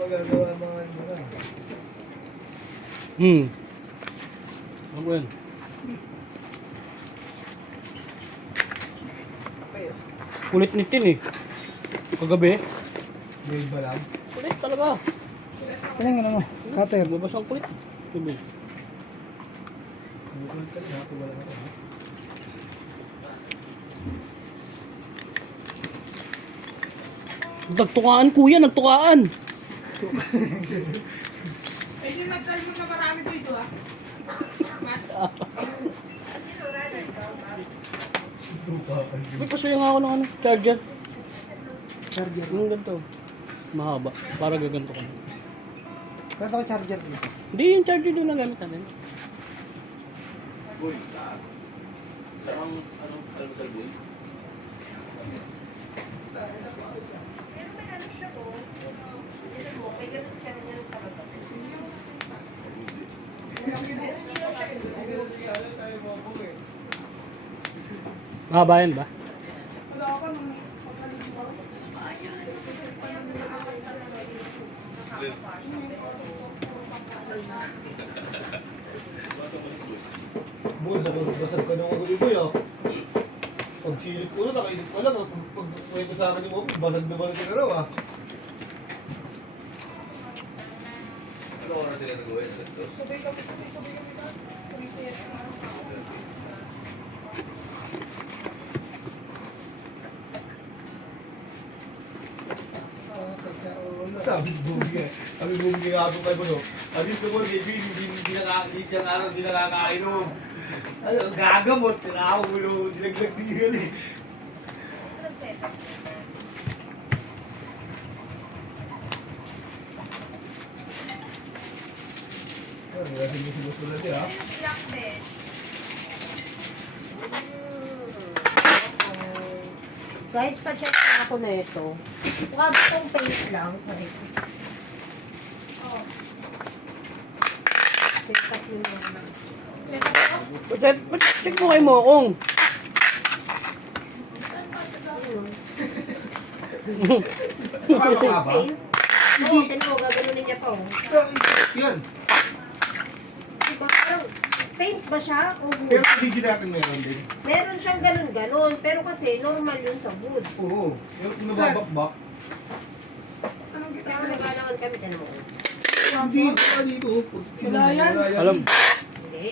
magagawa mga ano na. Ano ko yan? Kulit ni Tin eh. Kagabi. Buhay ba lang? Kulit talaga. Saan yung ano mo? Cutter. Lumabas ang kulit. Tuloy. Buhay ka na ako wala ka. Nagtukaan kuya, nagtukaan. Eh, yung nagsalita na marami dito ah. May pasuyo nga ako ng ano, charger. Charger. Yung ganito. Mahaba. Para gaganto ka. Kaya ako charger dito. Hindi, yung charger doon na gamit natin. Boy, saan? Saan anong almusal, boy? Pero may ano siya po. Tignan mo, may ganun siya rin yung sarap. Mahaba yan ba? Wala ka nung pagkaligin ko. Buhay, basag ka nung ulit ko yun. Pag silip ko na, nakainit pa lang. Pag kwento sa akin yung mga basag na balik na raw ah. Ano oras sila nag-uwi? Alas 2? Sabay kami ka. Sabi bumigay. Sabi bumigay ako kay Bono. Sabi ko mo, hindi siya nakakainom. Ano, gagamot. Nakakagulo. Dilaglag din yun eh. Ano, kasi mo sinusulat eh ha? Black fish. Guys, pa-check na ako na ito. Mukha ba itong paint lang? Oh. Paint up yun lang. Check mo kay Mokong. Paano ka ba? Paint? Oo, tignan mo, gaganunin niya pa. Oh. Yan. Diba, parang paint ba siya? O wood? Pero hindi natin meron din. Meron siyang ganun-ganon. Pero kasi normal yun sa wood. Oo. Yung nababakbak. Anong kita? Kaya nagalawan kami, tignan mo. Hindi. Wala dito. Wala yan? Alam, Hindi.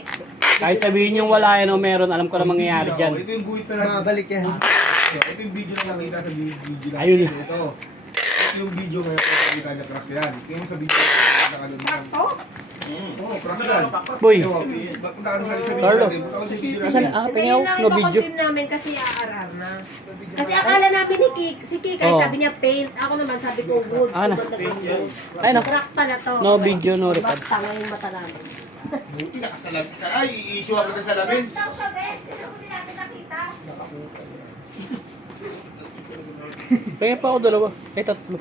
kahit sabihin yung wala yan o meron, alam ko na mangyayari dyan. Ito yung guhit na Mabalik yan. Ito yung video na nakita sa video natin. Ayun. Ito. Ito yung video ngayon na nakita niya crack yan. Ito yung sa video na nakita ka doon. Sakto? Oo, crack yan. Boy, Ewan, punta ka sa video Carlo. natin. Punta ka sa video Asan natin. ang Ito pingaw? yung No video. naipa-confirm namin kasi ARR na. Kasi akala namin ni si Kikay, Oo. sabi niya paint. Ako naman sabi ko wood. Ah, na. Ay, no. Crack pala to. No video, no record. Bakta ngayon mata namin. Buti nakasalag ka. Ay, i-issue ako sa salamin. Daw siya, besh. Ito ko din natin nakita. Kaya pa ako dalawa. Eh, tatlo.